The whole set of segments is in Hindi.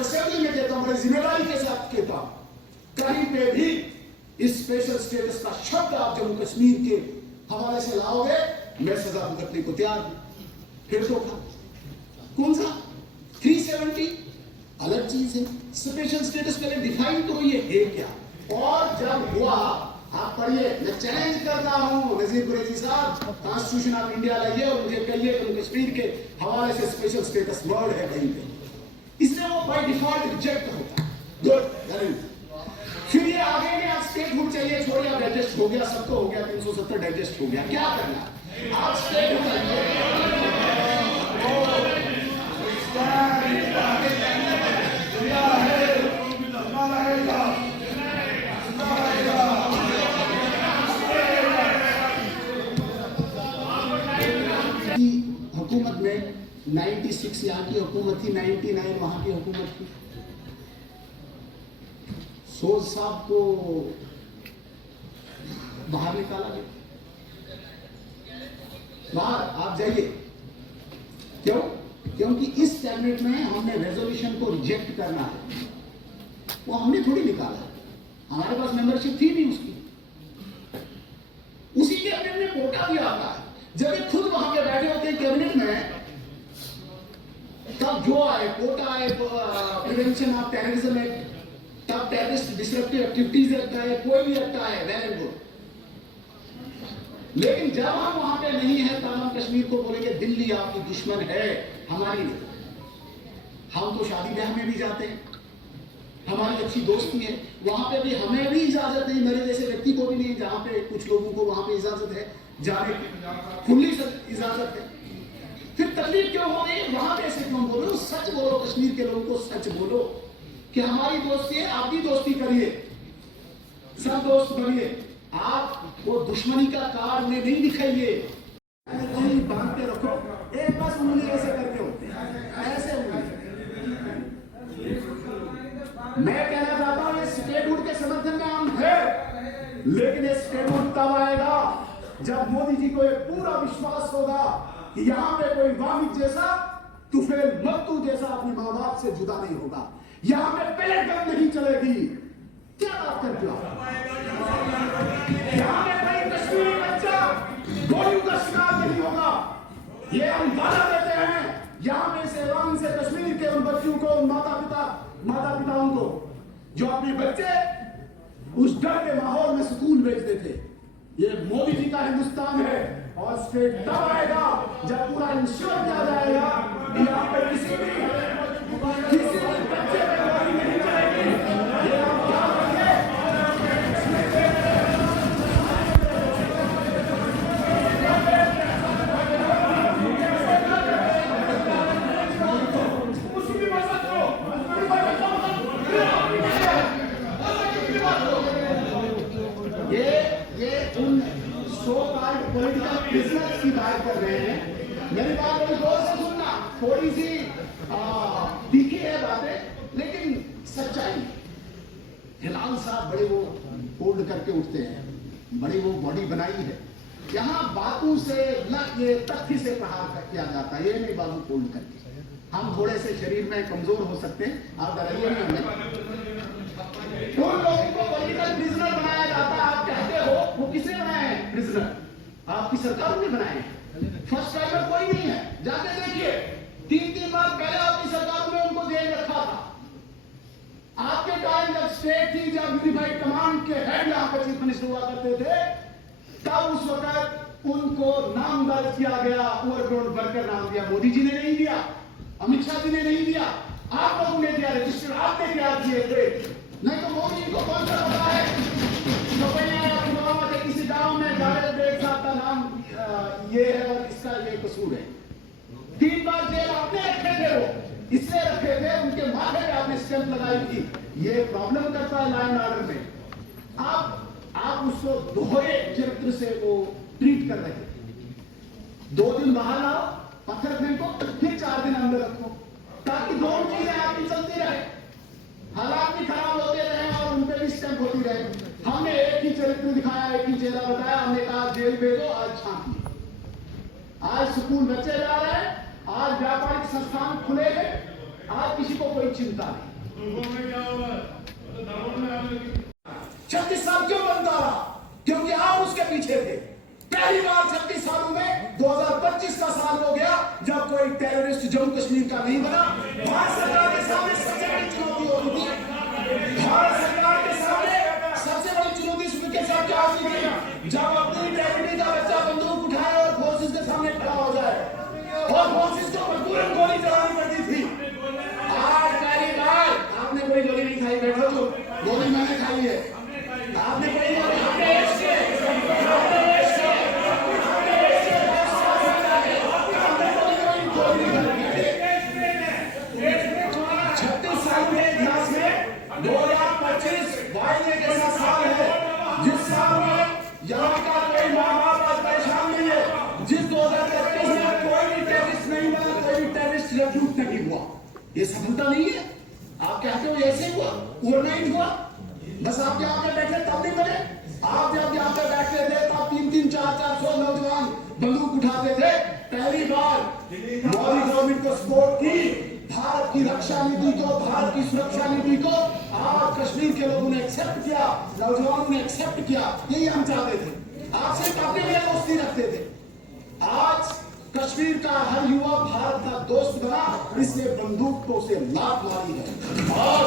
असेंबली में कहता हूं, बड़ी जिम्मेदारी के साथ कहता हूं, कहीं पे भी इस स्पेशल स्टेटस का शब्द आप जम्मू कश्मीर के हवाले से लाओगे, मैं सजा भुगतने को तैयार हूं। फिर तो कौन सा 370 अलग चीज है, स्पेशल स्टेटस पहले डिफाइन करो ये है क्या। और जब हुआ, आप पढ़िए, मैं चैलेंज करता हूं नजीर कुरैशी साहब, कॉन्स्टिट्यूशन ऑफ इंडिया लाइए और मुझे कहिए जम्मू कश्मीर के हवाले से स्पेशल स्टेटस वर्ड है कहीं पे, इसलिए वो बाय डिफॉल्ट रिजेक्ट होता है। गुड, फिर ये आगे में आप स्टेटहुड चाहिए, छोड़िए, डाइजेस्ट हो गया, सब तो हो गया, 370 डाइजेस्ट हो गया, क्या करना आप स्टेटहुड हुकूमत में 96 यहाँ की हुकूमत थी, 99 वहां की हुकूमत थी। सोज साहब को बाहर निकाला गया, बाहर आप जाइए। क्यों? क्योंकि इस कैबिनेट में हमने रेजोल्यूशन को रिजेक्ट करना है, वो हमने थोड़ी निकाला, हमारे पास मेंबरशिप थी नहीं उसकी, उसी कैबिनेट ने कोटा दिया होता है। जब ये खुद वहां पे बैठे होते हैं कैबिनेट में, तब जो आए कोटा आए, प्रिवेंशन ऑफ टेररिज्म एक्ट, तब टेररिस्ट डिसरप्टिव एक्टिविटीज एक्ट आए, कोई भी एक्ट आए, वेल एंड गुड। लेकिन जब हम वहां पे नहीं है, तब हम कश्मीर को बोलेंगे दिल्ली आपकी दुश्मन है, हमारी नहीं। हम तो शादी ब्याह में भी जाते हैं, हमारी अच्छी दोस्ती है, वहां पे भी हमें भी इजाजत नहीं, मेरे जैसे व्यक्ति को भी नहीं, जहां पे कुछ लोगों को वहां पे इजाजत है जाने की, खुली इजाजत है। फिर तकलीफ क्यों हो रही है वहां पे, ऐसे क्यों बोलो? सच बोलो, कश्मीर के लोगों को सच बोलो कि हमारी दोस्ती है, आप भी दोस्ती करिए, सब दोस्त बनिए, आप वो दुश्मनी का कार्ड में नहीं दिखाइए, बांध के रखो, एक बस उंगली ऐसे करके होते हैं, ऐसे उंगली। मैं कहना चाहता हूं, ये स्टेटहुड के समर्थन में हम है, लेकिन ये स्टेटहुड तब आएगा जब मोदी जी को एक पूरा विश्वास होगा कि यहां पे कोई वामिद जैसा, तुफैल मत्तू जैसा अपने मां बाप से जुदा नहीं होगा, यहां पे पेलेट गन नहीं चलेगी। क्या बात करते हो? यहां पे कोई कश्मीरी बच्चा गोलियों का शिकार नहीं होगा, ये हम वादा देते हैं। यहां पे सेवान से कश्मीर के उन बच्चों को, उन माता पिताओं को जो अपने बच्चे उस डर के माहौल में स्कूल भेजते थे, ये मोदी जी का हिंदुस्तान है। और स्टेट तब आएगा जब पूरा इंश्योर किया जाएगा कि यहाँ पे किसी भी बच्चे पे गोली नहीं चलेगी। ये हम क्या करेंगे? ये उन सो कॉल्ड पॉलिटिकल प्रिजनर्स की बात कर रहे हैं। मेरी बात बड़ी गौर से सुनना, थोड़ी सी तीखी है बातें, लेकिन सच्चाई। हिलाल साहब बड़े वो होल्ड करके उठते हैं, बड़ी वो बॉडी बनाई है, यहाँ बातों से ये तथ्य से प्रहार किया जाता है, ये नहीं बाबू होल्ड करके। हम थोड़े से शरीर में कमजोर हो सकते हैं, आप डराइए नहीं हमें। उन लोगों को पॉलिटिकल प्रिजनर बनाया जाता है, आप कहते हो, वो किसने बनाए हैं प्रिजनर? आपकी सरकार ने बनाए हैं। फर्स्ट टाइमर कोई नहीं है, जाके देखिए, 3-3 बार पहले आपकी सरकार ने उनको जेल रखा था। आपके टाइम जब स्टेट थी, जब यूनिफाइड कमांड के हेड यहाँ पे चीफ मिनिस्टर हुआ करते थे, तब उस वक्त उनको नाम दर्ज किया गया, ओवरग्राउंड वर्कर नाम दिया। मोदी जी ने नहीं दिया, अमित शाह जी ने नहीं दिया, आप लोगों ने दिया, रजिस्टर आपने क्या किए थे। नहीं तो मोदी जी को कौन सा पता है तो किसी गांव में जावेद बेग साहब का नाम ये है और इसका ये कसूर है। 3 बार जेल आपने रखे थे, वो इसलिए रखे थे, उनके माथे पे आपने स्टैंप लगाई थी। ये प्रॉब्लम करता है लॉ एंड ऑर्डर में। आप उसको दोहरे चरित्र से वो ट्रीट कर रहे थे। 2 दिन बाहर लाओ, पत्थर फेंको, फिर 4 दिन अंदर रखो, ताकि दोनों चीजें आपकी चलती रहे, हालात भी खराब होते रहे और उनपे भी स्टैंप होती रहे। हमने एक ही चरित्र दिखाया, एक ही चेहरा बताया, हमने कहा जेल भेजो, आज छांटिए। आज स्कूल बच्चे जा रहे हैं, आज व्यापारिक संस्थान खुले हैं, आज किसी को कोई चिंता नहीं। 36 साल क्यों बनता रहा? क्योंकि आप उसके पीछे थे। पहली बार 36 सालों में 2025 का साल हो गया जब कोई टेररिस्ट जम्मू कश्मीर का नहीं बना। भारत सरकार के सामने सबसे बड़ी चुनौती होती थी। भारत सरकार के सामने सबसे बड़ी चुनौती के साथ क्या होती थी? जब अपनी ट्रेजेडी का बच्चा बंदूक उठाए और फोर्सेस के सामने खड़ा हो जाए और फोर्सेस को मजबूरन गोली चलानी पड़ती थी। आज पहली बार आपने कोई गोली नहीं खाई, बैठो तो गोली मैंने खाई है। आपने कोई गोली अपने देश से 36 साल के इतिहास में 2025 वाई एक ऐसा साल है जिस साल में यहाँ का कोई माँ बाप आज परेशान नहीं है। जिस 2025 में कोई भी टेररिस्ट नहीं बना, कोई भी टेररिस्ट रिक्रूट नहीं हुआ। ये सफलता नहीं है। आप कहते हो ऐसे हुआ, ओवरनाइट हुआ, बस आप यहाँ पे बैठे तब नहीं बने। आप जब यहाँ पे बैठे थे तब 3-3, 400 नौजवान बंदूक उठाते थे। पहली बार मोदी गवर्नमेंट को सपोर्ट की, भारत की रक्षा नीति को, भारत की सुरक्षा नीति को आज कश्मीर के लोगों ने एक्सेप्ट किया, नौजवानों ने एक्सेप्ट किया। यही हम चाहते थे। आप सिर्फ अपने लिए दोस्ती रखते थे। आज कश्मीर का हर युवा भारत का दोस्त बना, इसलिए बंदूक तो उसे लात मारी है और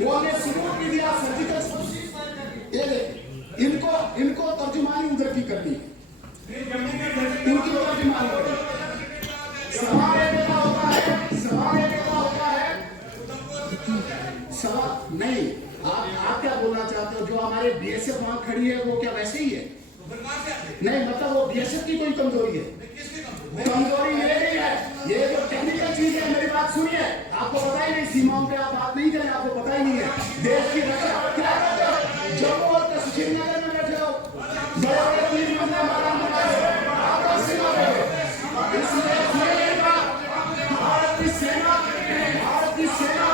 उन्होंने सबूत भी दिया। सर्जिकल ये इनको तर्जुमानी उधर की करनी है, इनकी तर्जुमानी करनी। सवाल ये पैदा होता है, सवाल नहीं। आप क्या बोलना चाहते हो? जो हमारे बीएसएफ वहां खड़ी है वो क्या वैसे ही है? नहीं, मतलब वो बीएसएफ की कोई कमजोरी है? कमजोरी ये नहीं है। ये जो टेक्निकल चीज है, मेरी बात सुनिए। आपको पता ही नहीं, सीमाओं पे आप बात नहीं करें, आपको पता ही नहीं है। देश की रक्षा क्या करते हो? जम्मू और श्रीनगर में बैठे हो, बड़े बड़े तीर मंजिला मैदान बनाए हो, आपका सीमा पे। इसलिए भारत की सेना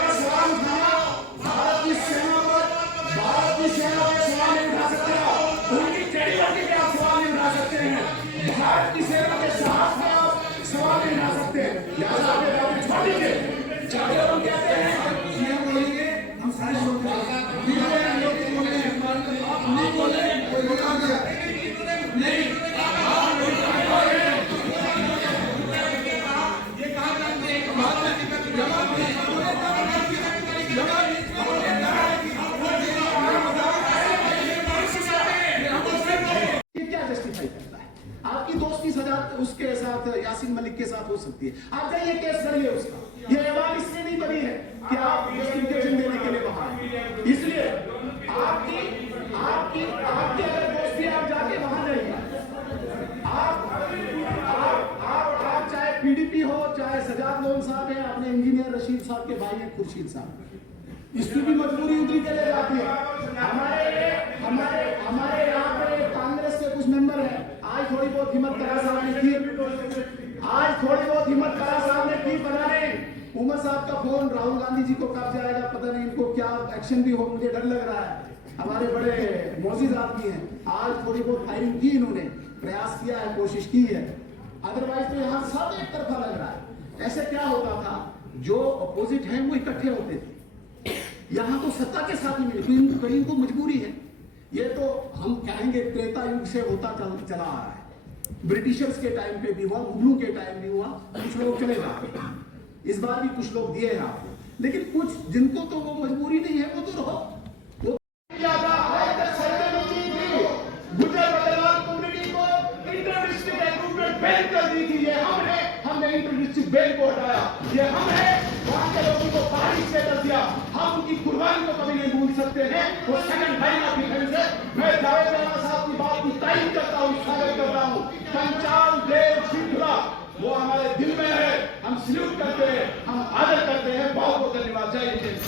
का सवाल उठाना, भारत की सेना पर सवाल नहीं उठा सकते हो। उनकी टेक्नोलॉजी पे आप सवाल नहीं उठा सकते हैं। भारत की सेना के साहस पे आप सवाल नहीं उठा सकते। लिहाजा आपने बातें छोड़ दीजिए। चाहे हम कहते हैं सीएम बोलेंगे, हम सारे लोग नहीं बोले, कोई बता दिया नहीं। आपकी दोस्ती सजा उसके साथ यासीन मलिक के साथ हो सकती है। आप जाइए केस करिए उसका। ये अवार्ड इसलिए नहीं बनी है कि आप जस्टिफिकेशन देने के लिए वहां, इसलिए आपकी अगर दोस्ती, आप जाके वहां जाइए। आप चाहे पीडीपी हो, चाहे सजाद लोन साहब है, अपने इंजीनियर रशीद साहब के भाई हैं खुर्शीद साहब, इसकी भी मजबूरी उधरी के लिए जाती है। हमारे यहाँ पे कांग्रेस के कुछ मेंबर हैं, आज थोड़ी बहुत हिम्मत करा साहब ने की, पता नहीं उमर साहब का फोन राहुल गांधी जी को कब जाएगा, पता नहीं इनको क्या एक्शन भी हो, मुझे डर लग रहा है। हमारे बड़े मोजिज आदमी हैं, आज थोड़ी बहुत फायरिंग की, इन्होंने प्रयास किया है, कोशिश की है। अदरवाइज तो यहाँ सब एक तरफा लग रहा है। ऐसे क्या होता था, जो अपोजिट है वो इकट्ठे होते थे। यहाँ तो सत्ता के साथ ही मिले, कहीं इनको मजबूरी है। ये तो हम कहेंगे त्रेता युग से होता चला आ रहा है। ब्रिटिशर्स के टाइम पे भी हुआ, मुगलों के टाइम भी हुआ, कुछ लोग चले जाते, इस बार भी कुछ लोग दिए हैं आपको, लेकिन कुछ जिनको तो वो मजबूरी नहीं है वो तो रहो। गुजर बदलाव कम्युनिटी को इंटर-डिस्ट्रिक्ट रिक्रूटमेंट बैन कर दी थी। ये हमने इंटर-डिस्ट्रिक्ट बैन को हटाया। ये हम है, वहां के लोगों को पहाड़ी स्टेटस दिया। हम उनकी कुर्बानी को कभी नहीं भूल सकते हैं। वो सेकंड लाइन ऑफ डिफेंस है। मैं जावेद राणा साहब की बात की तारीफ करता हूँ, स्वागत करता हूँ। कंचाल देव श्रृंखला वो हमारे दिल में है, हम सल्यूट करते हैं, हम आदर करते हैं। बहुत बहुत धन्यवाद। जय हिंद।